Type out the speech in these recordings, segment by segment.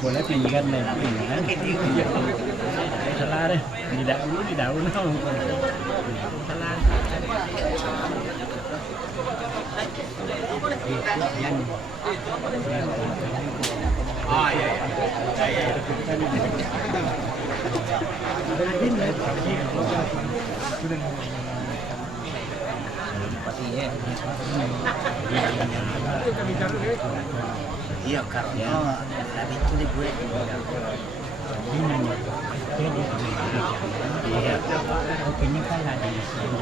Boleh pinggan nih, pinggan. Salah deh, di daun salah. Oh iya iya karena tadi itu nih gue iya ini kan ada di sini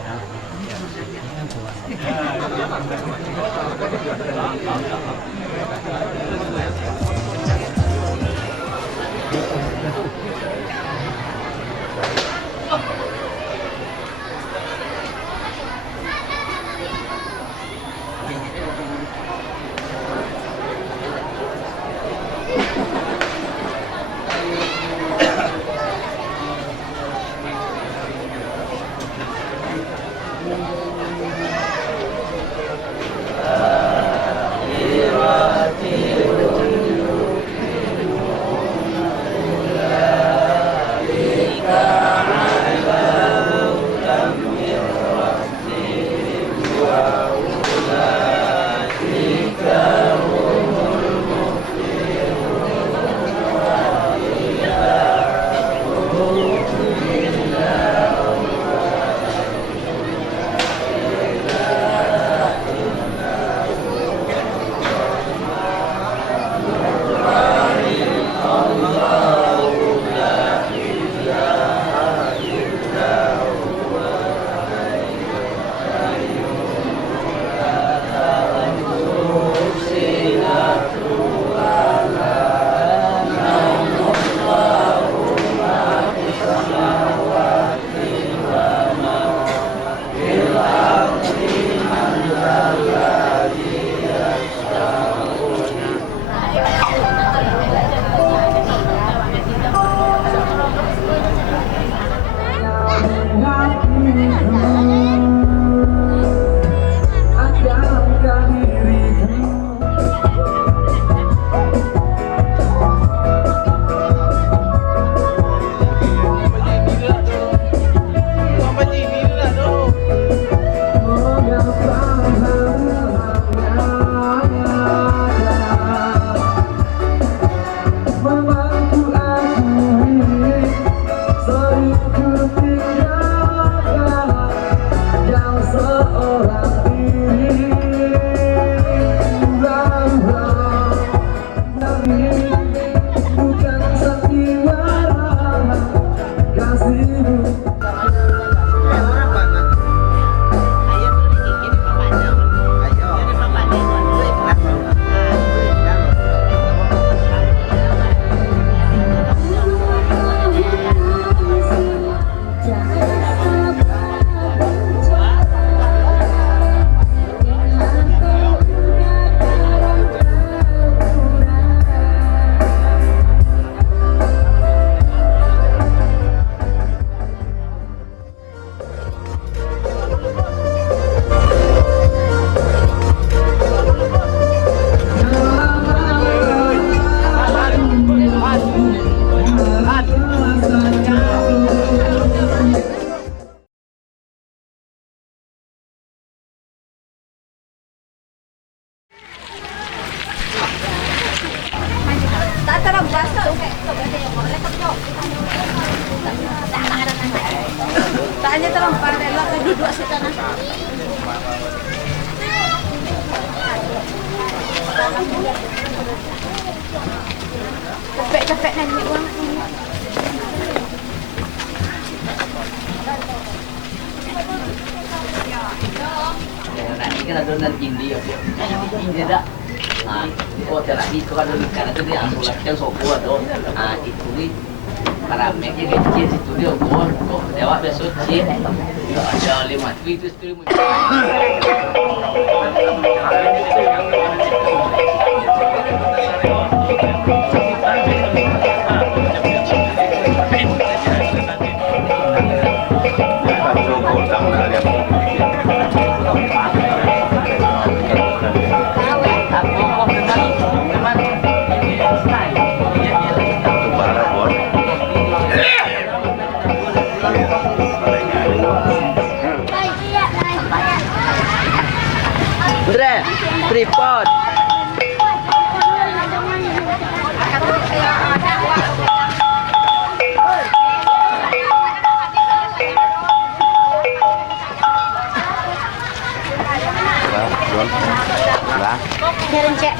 Tanya terlempar deh, duduk di sana. Capek-capek nanya banget ini. Ini kan adonan indi ya, Bu. Ini ada. Nah, oh terakhir itu adonan karena itu dia langsung latihan sopo atau itu nih karameknya kecil situ dia buat kok jawab besok sih ada 5 tweet itu tripod. Jalan cek.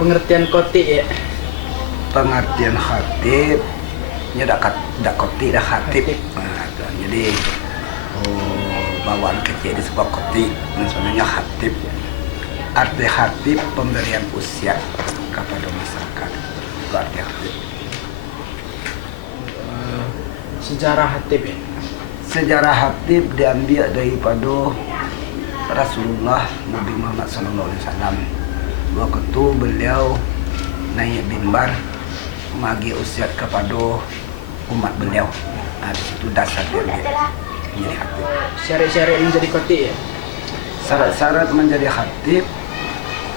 Pengertian kotik ya. Pengertian khatib nya dak koti dah khatib. Nah, jadi bawaan kecil disebut koti, sebenarnya khatib. Arti khatib pemberian usia kepada masyarakat. Itu arti khatib. Sejarah khatib ya. Sejarah khatib diambil daripada Rasulullah Nabi Muhammad SAW. Waktu beliau naik mimbar magi usiat kepada umat beliau. Nah, itu dasar dia menjadi khatib. Syarat-syarat menjadi kotik ya. Syarat-syarat menjadi khatib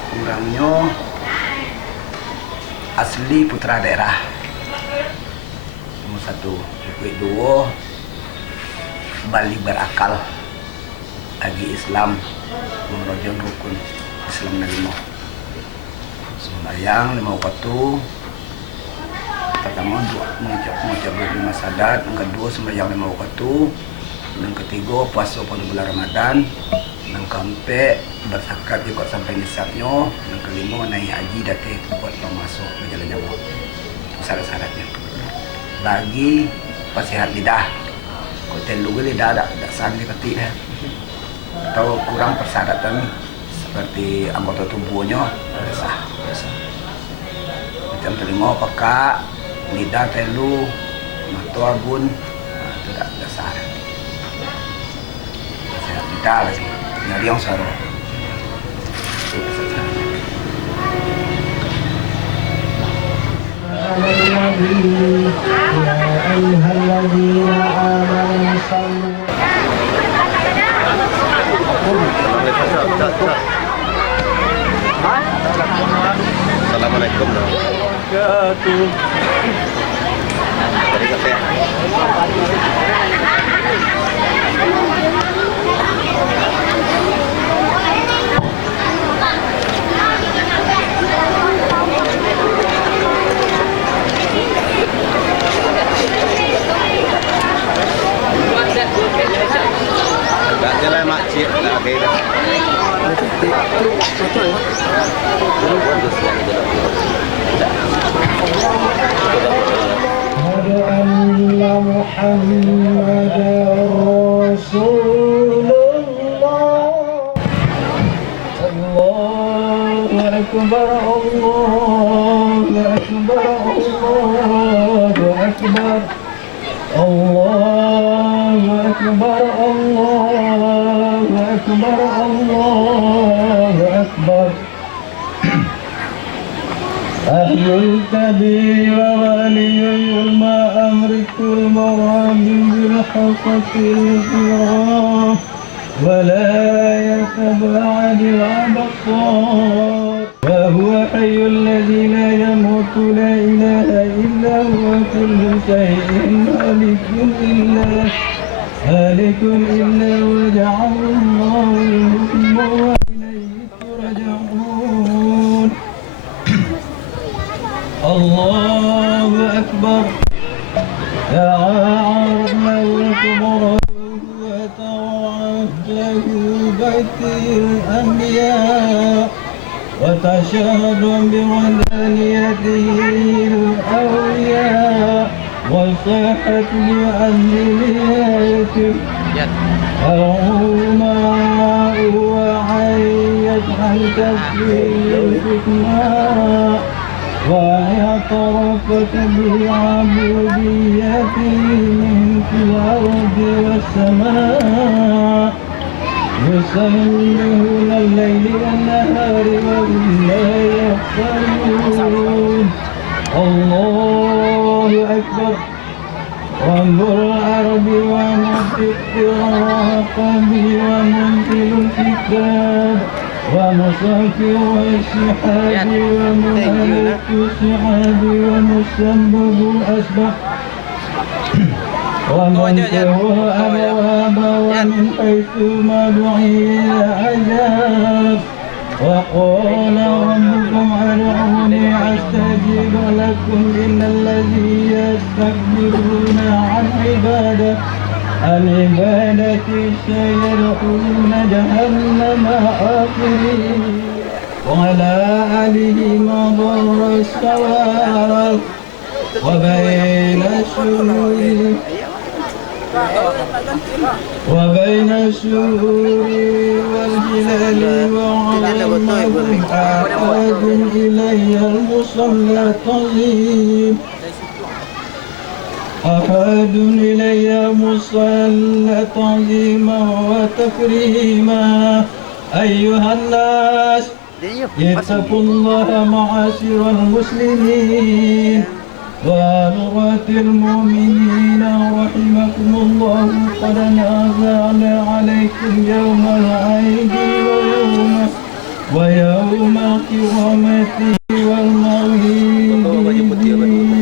kurangnya asli putra daerah. Nomor satu, kedua balik berakal lagi Islam mengerjakan rukun Islam dari sembahyang 5 waktu. Pertama mengucap 5 sadat, yang kedua sembahyang 5 waktu, yang ketiga puasa pada bulan Ramadan, yang keempat berzakat juga sampai nisabnya, yang kelima naik haji datang buat masuk ke jalan nyawa. Syarat-syaratnya. Lagi pasihat lidah. Kau telu lidah tak sanggup ketik dah. Atau kurang persyaratan seperti anggota tubuhnya sah. Macam telinga peka, lidah telu, mata abun, itu tak dasar. Sehat lidah lagi, nyari yang saru. Itu dasar. Assalamualaikum warahmatullahi wabarakatuh. أهل الكبير ولي الماء أمرك المراد بالحصة الكرام ولا يتباعد الأبصار وهو حي الذي لا يموت لا إله إلا هو كل شيء هالك إلا وجعل الله الحكم وإليه ترجعون الله أكبر تعالى الكبر وتوعده بيت الأنبياء وتشهد بوحدانيته الأولياء وصحة بأهليته العلماء وعن يجعل تسبيح الحكماء ويعترفت بعبوديته من في الأرض والسماء يسبحون الليل والنهار وهم لا يغفلون الله أكبر رب الأرض ومسك الرقب ومنزل الكتاب ومصفر السحاب ومؤلف السحاب ومسبب الأسباب ومن سوى الأبواب ومن حيث ما دعي عذاب وقال ربكم ادعوني أستجب لكم إن الذين يستكبرون عن عبادتي سيدخلون جهنم آخرين وعلى آله مضر السوار وبين السرور والجلال وعظمهم أحد إلي المصلى تعظيم أحد إلي مصلى تعظيما وتكريما أيها الناس اتقوا الله معاشر المسلمين ولغة المؤمنين رحمكم الله قد نزلنا عليكم يوم العيد ويوم القيامة والموعد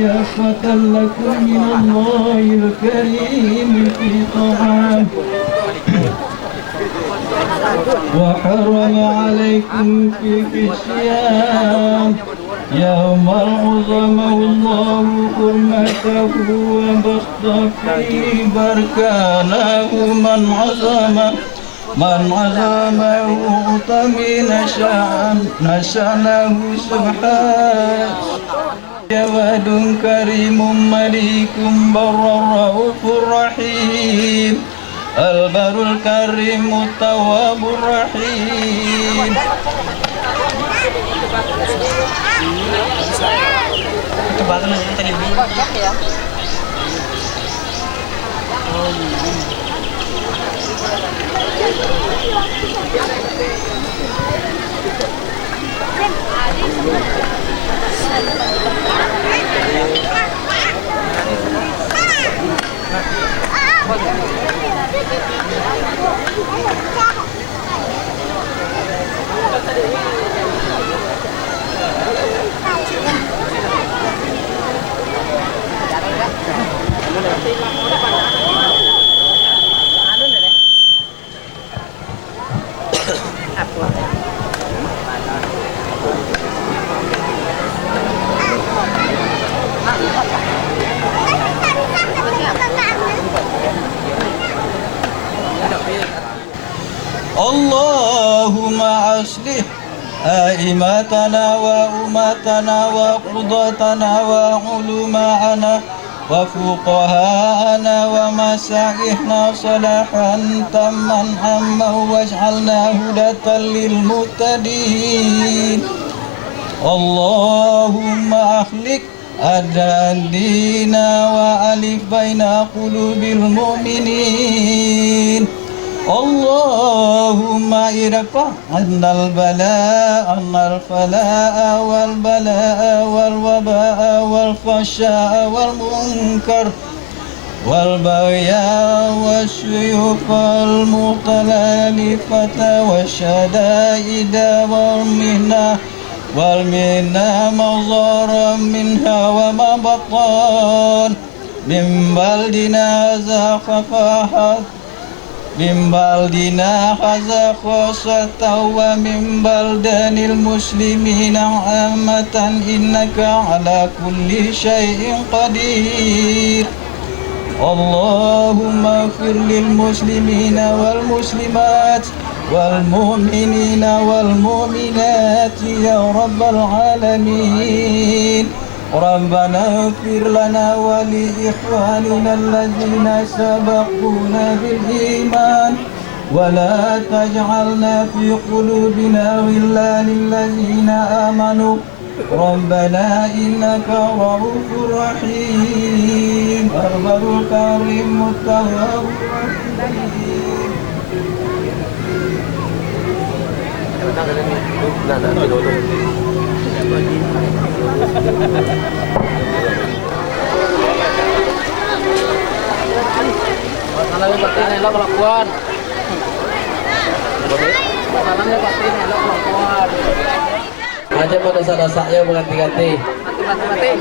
يافة لكم من الله الكريم في طعام وحرم عليكم في الصيام يوم عظم الله حرمته وبسط فيه بركانه من عظمه طمين نشأنه سبحانه جواد كريم مليك بر الرؤوف الرحيم البر الكريم التواب الرحيم الله اللهم أصلح أئمتنا وأمتنا وقضاتنا وعلماءنا وفقهاءنا ومشايخنا صلاحا تاما عما واجعلنا هداة للمهتدين اللهم أخلق الدين وألف بين قلوب المؤمنين اللهم ارفع عنا البلاء الفلاء والبلاء والوباء والفحشاء والمنكر والبغي والسيوف المختلفة والشدائد والمنى مظهرا منها وما بطن من بلدنا هذا خاصة ومن بلدان المسلمين عامة إنك على كل شيء قدير اللهم اغفر للمسلمين والمسلمات والمؤمنين والمؤمنات يا رب العالمين ربنا اغفر لنا ولإخواننا الذين سبقونا بالإيمان ولا تجعلنا في قلوبنا غلا للذين آمنوا ربنا إنك رؤوف رحيم البر الكريم التواب الرحيم Masalahnya pasti elok kelakuan. Masalahnya pasti elok kelakuan. Aja pada dosa-dosanya berganti-ganti. Mati.